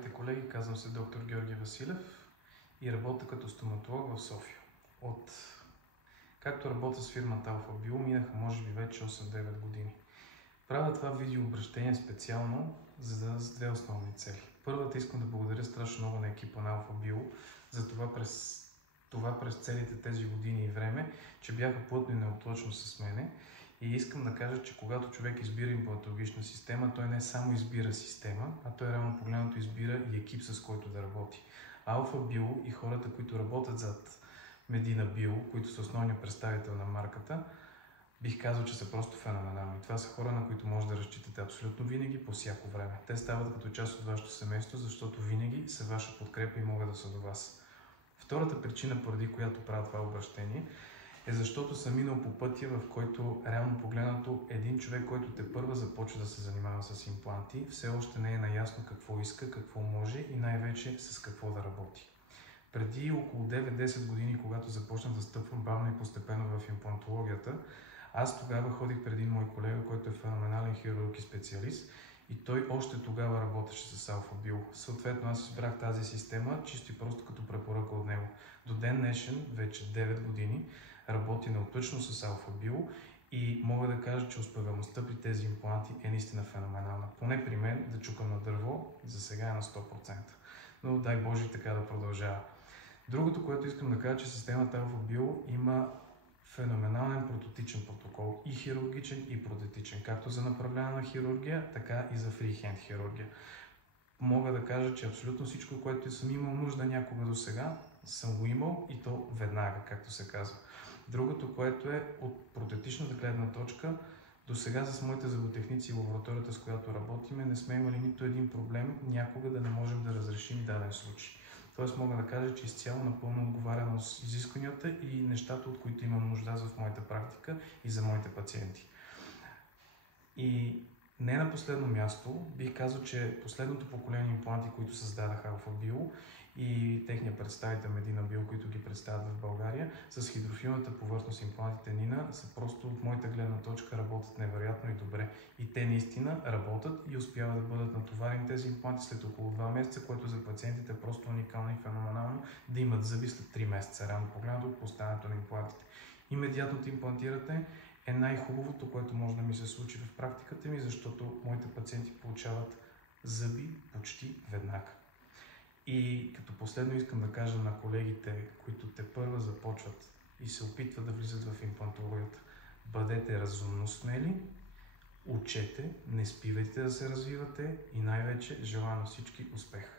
Здравейте, колеги! Казвам се доктор Георги Василев и работя като стоматолог в София. Както работя с фирмата Alpha Bio, минаха може би вече 8-9 години. Правя това видеообращение специално за две основни цели. Първата, искам да благодаря страшно много на екипа на Alpha Bio за това през целите тези години и време, че бяха плътно и неотлъчно с мене. И искам да кажа, че когато човек избира имплантологична система, той не само избира система, а той реално погледнато избира и екип, с който да работи. Alpha Bio и хората, които работят зад Medina Bio, които са основният представител на марката, бих казал, че са просто феноменални. Това са хора, на които може да разчитате абсолютно винаги, по всяко време. Те стават като част от вашето семейство, защото винаги са ваша подкрепа и могат да са до вас. Втората причина, поради която правя това обращение, е защото съм минал по пътя, в който реално погледнато един човек, който тепърва започва да се занимава с импланти, все още не е наясно какво иска, какво може и най-вече с какво да работи. Преди около 9-10 години, когато започнах да стъпвам бавно и постепенно в имплантологията, аз тогава ходих преди мой колега, който е феноменален хирург и специалист, и той още тогава работеше с Alpha Bio. Съответно, аз избрах тази система чисто и просто като препоръка от него. До ден днешен, вече 9 години, работи неотлъчно с Alpha Bio и мога да кажа, че успеваемостта при тези импланти е наистина феноменална. Поне при мен, да чукам на дърво, за сега е на 100%. Но дай Боже така да продължава. Другото, което искам да кажа, че системата Alpha Bio има феноменален прототичен протокол, и хирургичен, и протетичен, както за направлявана хирургия, така и за фрихенд хирургия. Мога да кажа, че абсолютно всичко, което съм имал нужда някога до сега, съм го имал и то веднага, както се казва. Другото, което е от протетичната гледна точка, до сега с моите зъботехници и лабораторията, с която работиме, не сме имали нито един проблем някога да не можем да разрешим даден случай. Тоест мога да кажа, че изцяло напълно отговаря на изискванията и нещата, от които имам нужда в моята практика и за моите пациенти. И не на последно място, бих казал, че последното поколение импланти, които създадаха Alpha Bio и техния представител Medina Bio, които ги представят в България, с хидрофилната повърхност имплантите Nina, са просто от моята гледна точка работят невероятно и добре. И те наистина работят и успяват да бъдат натоварени тези импланти след около 2 месеца, което за пациентите е просто уникално и феноменално да имат зъби след 3 месеца, рано погледнато от поставянето на имплантите. Имедиатно имплантирате е най-хубавото, което може да ми се случи в практиката ми, защото моите пациенти получават зъби почти веднага. И като последно искам да кажа на колегите, които тепърва започват и се опитват да влизат в имплантологията: бъдете разумно смели, учете, не спивайте да се развивате и най-вече желая на всички успех!